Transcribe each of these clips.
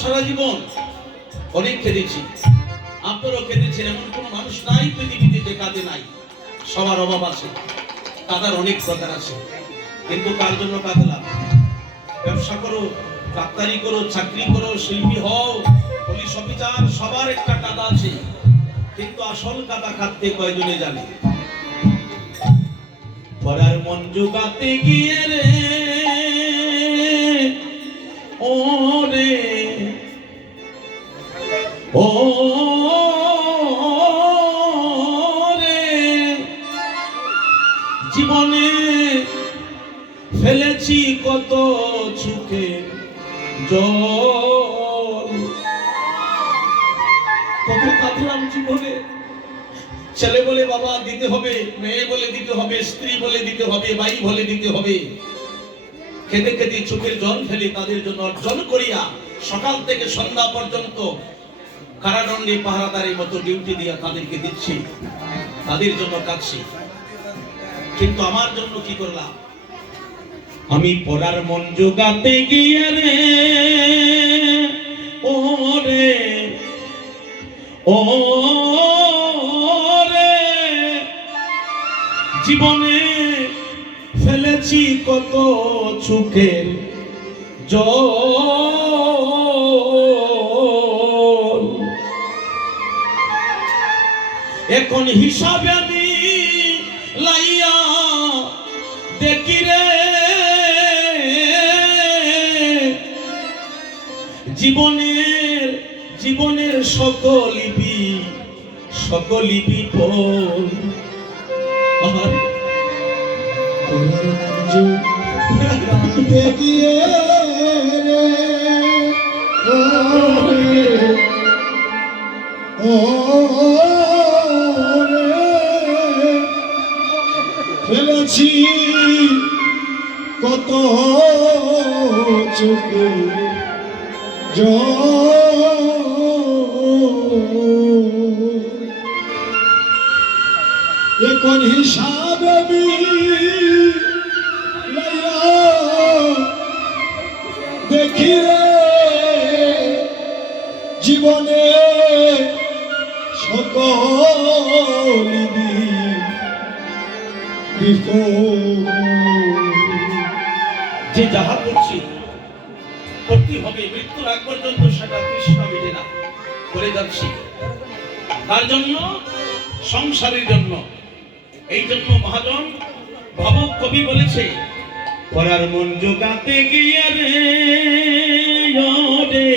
সারা জীবন অনেক কেঁদেছি, আপনারাও কেঁদেছেন। এমন কোনো মানুষ নাই পৃথিবীতে যে কাঁদে নাই, সবার অভাব আছে, কাদার অনেক প্রকার আছে। কিন্তু কার জন্য কাঁদলাম? ব্যবসা করো, ডাক্তারি করো, চাকরি করো, শিল্পী হও, পুলিশ অফিসার, সবার একটা কাদা আছে। কিন্তু আসল কাদা কাঁদতে কয়জনে জানে? পরার মন জোগাতে গিয়ে রে ও রে ও রে, জীবনে ফেলেছি কত চোখে জল, কত কাঁদলাম জীবনে। ছেলে বলে বাবা দিতে হবে, মেয়ে বলে দিতে হবে, স্ত্রী বলে দিতে হবে, ভাই বলে দিতে হবে। খেতে খেতে চোখের জল ফেলে তাদের জন্য অর্জন করিয়া সকাল থেকে সন্ধ্যা পর্যন্ত কারাদণ্ডে পাহারাদারের মতো ডিউটি দিয়া তাদেরকে দিচ্ছি, তাদের জন্য কাঁদছি। কিন্তু আমার জন্য কি করলাম? আমি পরার মন জোগাতে গিয়ে রে ও রে ও রে, জীবনে ফেলেছি কত চোখের জল, এখন হিসাবে আমি লাইয়া দেখি রে জীবনের সকলই বিফল। গিয়ে রে ও রে, ফেলেছি কত চোখে এখন হিসাব আমি দেখি রে জীবনে সকল যে যাহা করছি করতে হবে, মৃত্যুর আগ পর্যন্ত সেটা কৃষ্ণ মিটে না, করে যাচ্ছি তার জন্য, সংসারের জন্য। এই জন্য মহাজন ভাবুক কবি বলেছে, পরার মন জোগাতে গিয়ে রে ও রে,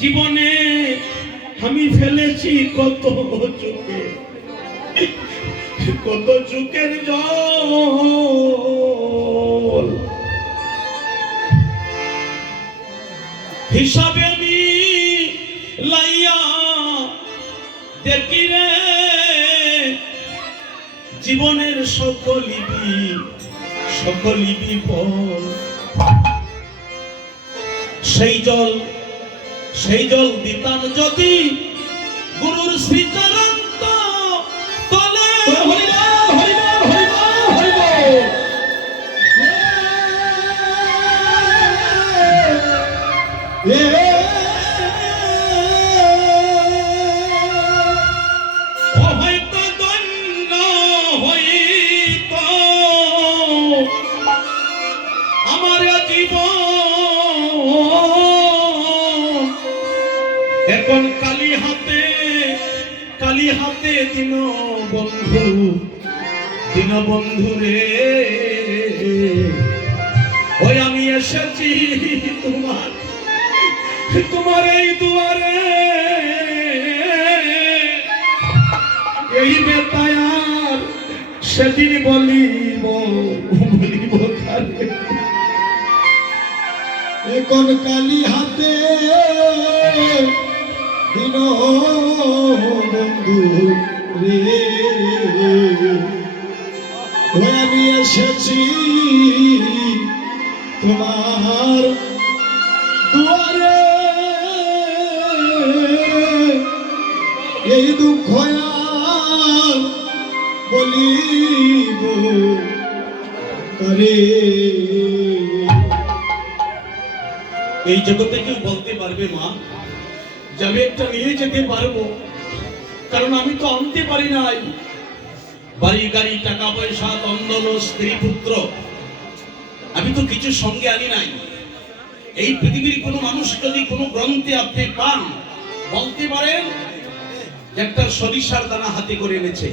জীবনে আমি ফেলেছি কত চোখের জল, হিসাবে আমি লাইয়া দেখি রে জীবনের সকলই বিফল। সেই জল দিতাম যদি গুরুর শ্রীচরণ তলে, হয়তো দণ্ড হইত আমার জীবন। এখন কালী হাতে দিন বন্ধু রে, ওই আমি এসেছি তোমার এই দুয়ারে, এই বেতায়ার সেদিন বলিব কারে। এখন কালী হাতে দিন বন্ধু রে, আমি এসেছি তোমার দুয়ারে, এই দুঃখ আর বলিব করে। এই জগতে কেউ বলতে পারবে মা যে আমি একটা নিয়ে যেতে পারবো? কারণ আমি তো আনতে পারি নাই। বাড়ি গাড়ি টাকা পয়সা দ্বন্দ্ব স্ত্রী পুত্র আমি তো কিছু সঙ্গে আনি নাই। এই পৃথিবীর কোনো মানুষ যদি কোনো গ্রন্থে আপনি পান বলতে পারেন যে একটা সরিষার দানা হাতে করে এনেছে,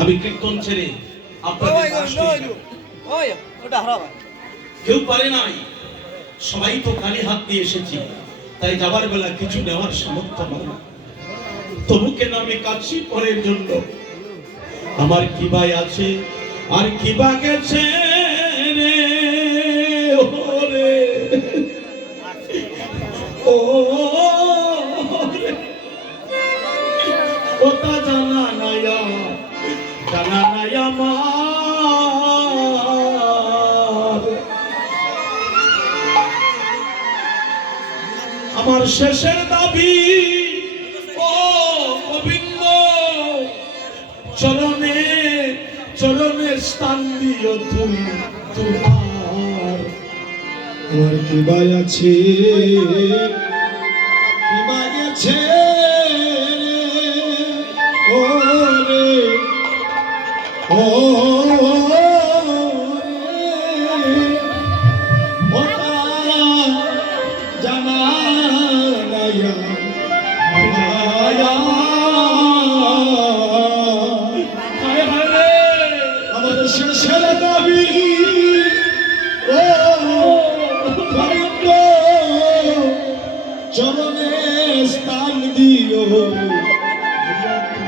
আমি কীর্তন ছেড়ে আপনাদের পাশ করে যাব। কেউ পারে নাই। সবাই তো খালি হাত দিয়ে এসেছি, তাই যাবার বেলা কিছু নেওয়ার সামর্থ্য হয় না। তবু কেন আমি কাছি পরের জন্য। আমার কি ভাই আছে আর কি বা গেছে রে ওরে, ও রে, ওটা জানা নাই আমার। আমার শেষের দাবি ও গোবিন্দ, চরণে চরণে স্থান দিও তুমি তোমার। আমার কি ভাই আছে কি বা গেছে রে, ও রে, ও রে, ওটা জানা নাই আমার শেষের দাবি ও গোবিন্দ, চরণে স্থান দিও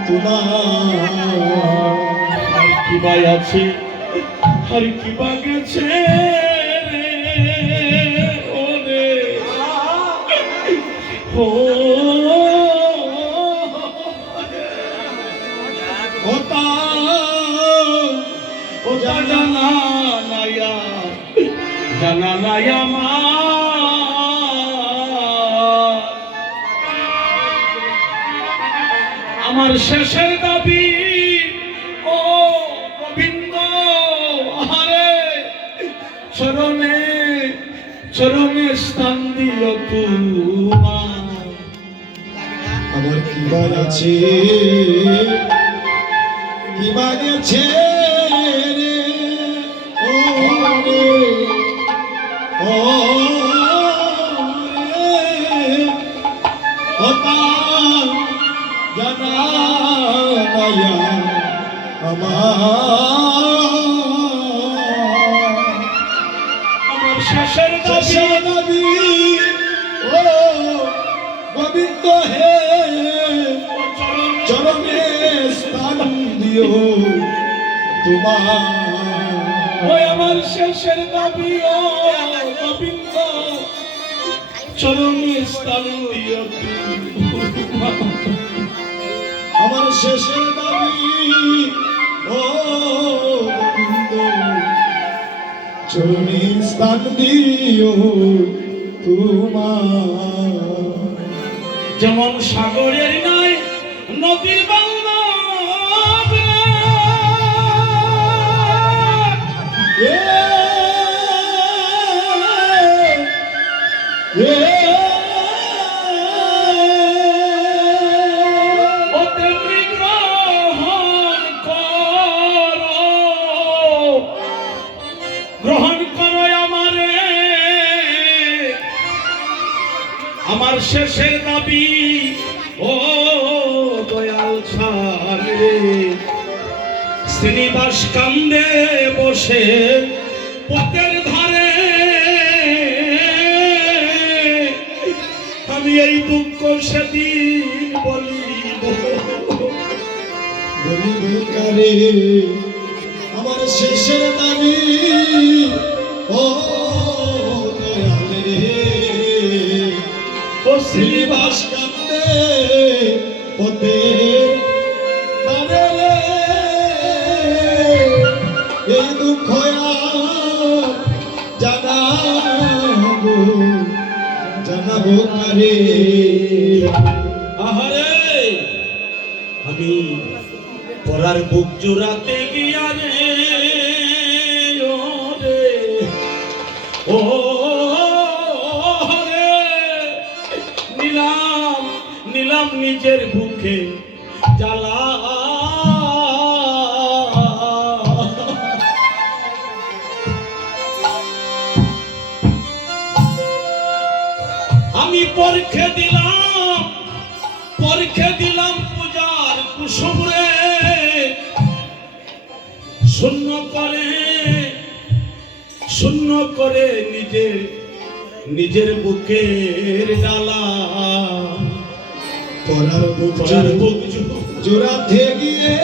তোমার। কি ভাই আছে আর কি বা গেছে রে ওরে, ও ওটা ওটা জানা নাই আমার। আমার শেষের দাবি ও গোবিন্দ, আরে চরণে চরণে স্থান দিও তোমার। আমার কি বা আছে কি বা গেছে রে, ও রে, ও রে, ওটা জানা নাই আমার। আমার শেষের দাবি ও গোবিন্দ হে, চরণে স্থান দিও তোমার। ওই আমার শেষের দাবি ও গোবিন্দ, চরণে স্থান দিও তোমার। আমার শেষের দাবি ও গোবিন্দ, চরণে স্থান দিও তোমার। যেমন সাগরের নাই নদীর বান্ধব, ও তেমনি গ্রহণ করো আমারে। আমার শেষের দাবি ও দয়াল ছাড়ে, শ্রীনিবাস কান্দে বসে পথের ধারে, আমি এই দুঃখ সেদিন বলিব কারে। আমার শেষের দাবি ও দয়াল রে, ও শ্রীনিবাস শ্রীনিবাস কান্দে পথে ধারে রে, এই দুঃখ জানাবো কারে। আহারে আমি পরার বুক জোড়াতে গিয়া রে ও ও রে নিলাম নিলাম নিজের বুকে জ্বালা আমি পরীক্ষা দিলাম পূজার কুসুম রে শূন্য করে নিজের বুকের ডালা পরার বুক পরার বুক জোড়াতে গিয়ে